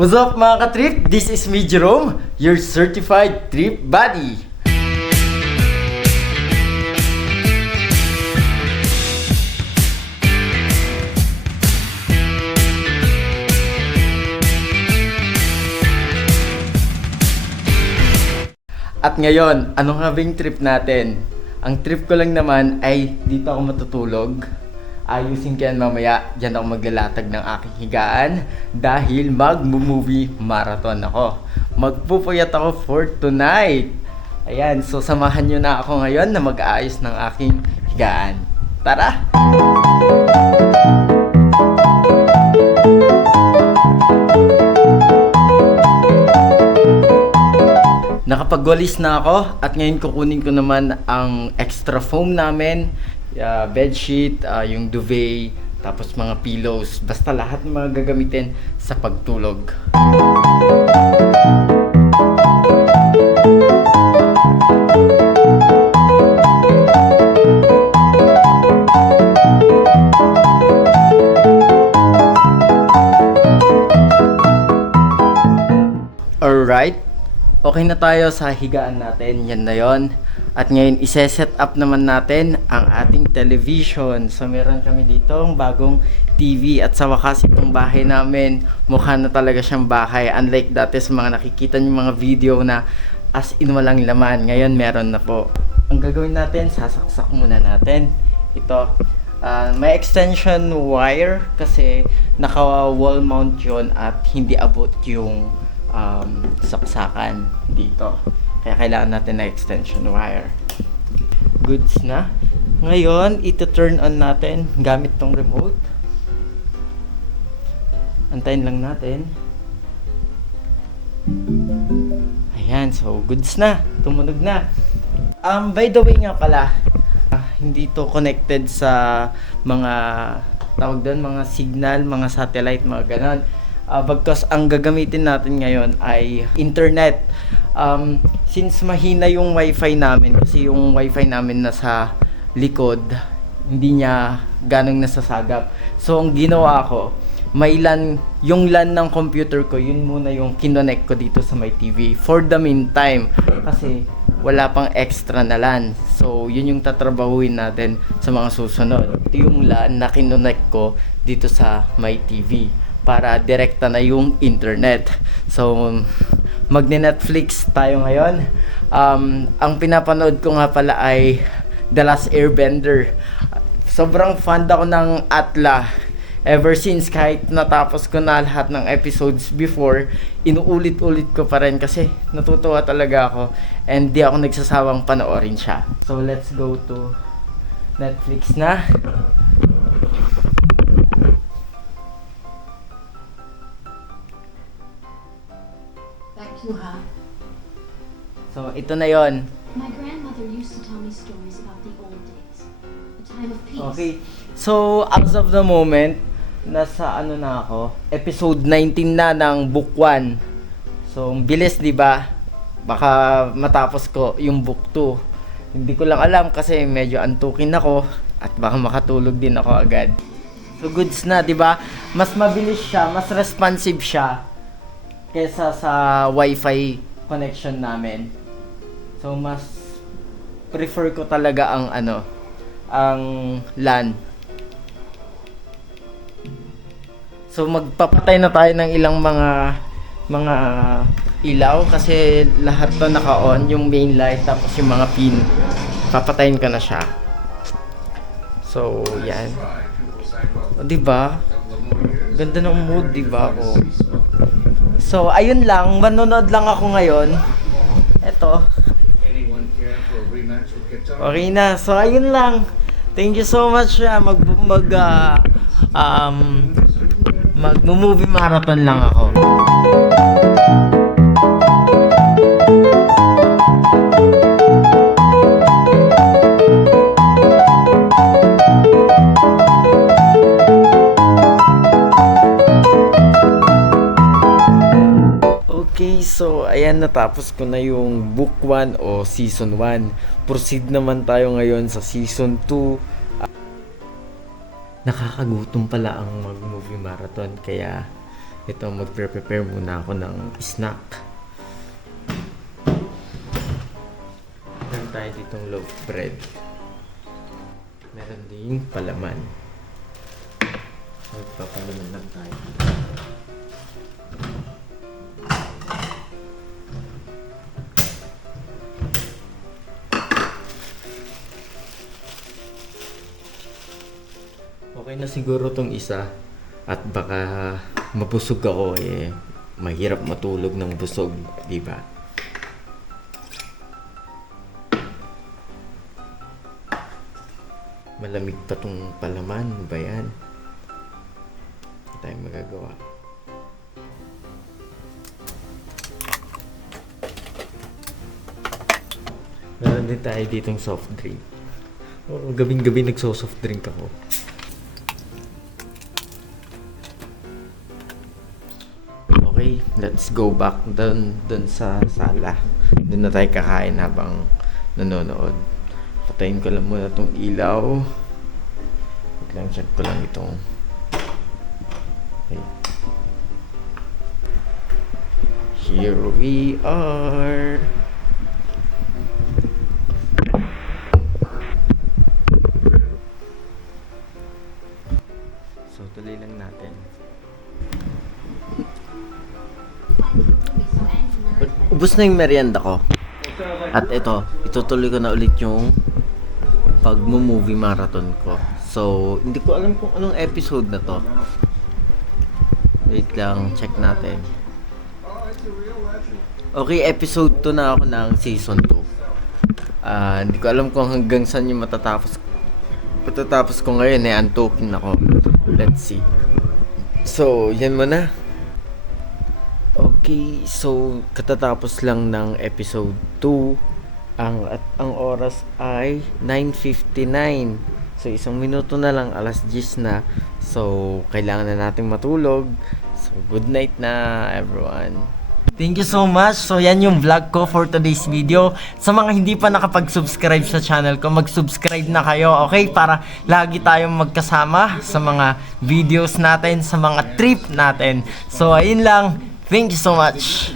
What's up mga ka-trip? This is me Jerome, your certified trip buddy. At ngayon, ano nga ba yung trip natin? Ang trip ko lang naman ay dito ako matutulog. Ayusin ko yan mamaya, dyan ako maglalatag ng aking higaan dahil mag-movie marathon ako. Magpupuyat ako for tonight. Ayan, so samahan nyo na ako ngayon na mag-aayos ng aking higaan. Tara! Nakapagwalis na ako at ngayon kukunin ko naman ang extra foam namin, bedsheet, yung duvet, tapos mga pillows, basta lahat ng mga gagamitin sa pagtulog. Alright. Okay na tayo sa higaan natin, yan na yon. At ngayon, ise-set up naman natin ang ating television. So, meron kami dito ang bagong TV. At sa wakas, itong bahay namin, mukha na talaga siyang bahay. Unlike dati sa mga nakikita niyo mga video na as in walang laman. Ngayon, meron na po. Ang gagawin natin, sasaksak muna natin. Ito, may extension wire kasi naka-wall mount yun at hindi abot yung saksakan dito, kaya kailangan natin na extension wire. Goods na. Ngayon, ito turn on natin gamit tong remote. Antayin lang natin. Ayan, so goods na, tumunog na. By the way nga pala, hindi to connected sa mga tawag doon, mga signal, mga satellite, mga ganon. Bagkus ang gagamitin natin ngayon ay internet. Since mahina yung wifi namin, kasi yung wifi namin nasa likod, hindi niya ganong nasasagap. So ang ginawa ko, may LAN, yung LAN ng computer ko, yun muna yung kinonect ko dito sa my TV for the meantime, kasi wala pang extra na LAN. So yun yung tatrabahuin natin sa mga susunod. Ito yung LAN na kinonect ko dito sa my TV para direkta na yung internet. So magne-Netflix tayo ngayon. Ang pinapanood ko nga pala ay The Last Airbender. Sobrang fan ako ng Atla. Ever since, kahit natapos ko na lahat ng episodes before, inuulit-ulit ko pa rin kasi natutuwa talaga ako and di ako nagsasawang panoorin siya. So let's go to Netflix na. So, ito na yon. My grandmother used to tell me stories about the old days, a time of peace. Okay. So, as of the moment, nasa ano na ako, episode 19 na ng book 1. So, bilis, 'di ba? Baka matapos ko yung book 2. Hindi ko lang alam kasi medyo antukin ako at baka makatulog din ako agad. So, goods na, 'di ba? Mas mabilis siya, mas responsive siya kesa sa wifi connection namin. So mas prefer ko talaga ang ang LAN. So magpapatay na tayo ng ilang mga ilaw kasi lahat 'to naka-on, yung main light tapos yung mga pin. Papatayin ko na siya. So yan. O, 'di ba? Ganda ng mood, 'di ba? Oh. So, ayun lang. Manonood lang ako ngayon. Eto. Okay na. So, ayun lang. Thank you so much. Mag-movie marathon lang ako. Okay, so ayan, natapos ko na yung book 1 o season 1. Proceed naman tayo ngayon sa season 2. Nakakagutom pala ang mag-movie marathon, kaya Ito, magpre-prepare muna ako ng snack. Meron tayo ditong loaf bread. Meron ding palaman. Magpapalaman lang tayo. Okay na siguro tong isa. At baka mabusog ako mahirap matulog ng busog, di ba? Malamig pa tong palaman, ba yan? Hindi tayo magagawa. Meron din tayo ditong soft drink. Oo, gabing-gabi nagso-soft drink ako. Okay, let's go back dun sa sala. Doon na tayo kakain habang nanonood. Patayin ko lang muna itong ilaw. Wait lang, check ko lang itong... Okay. Here we are. So, tuloy lang natin. Ubus na yung merienda ko. At ito, itutuloy ko na ulit yung pag-movie marathon ko. So, hindi ko alam kung anong episode na to. Wait lang, check natin. Okay, episode 2 na ako ng season 2. Hindi ko alam kung hanggang saan yung matatapos ko ngayon antukin ako. Let's see. So, yan muna. Okay, so katatapos lang ng episode 2. Ang oras ay 9:59. So isang minuto na lang, alas 10 na. So kailangan na nating matulog. So good night na everyone. Thank you so much. So yan yung vlog ko for today's video. Sa mga hindi pa nakapag-subscribe sa channel ko, mag-subscribe na kayo, okay? Para lagi tayong magkasama sa mga videos natin, sa mga trip natin. So ayun lang. Thank you so much.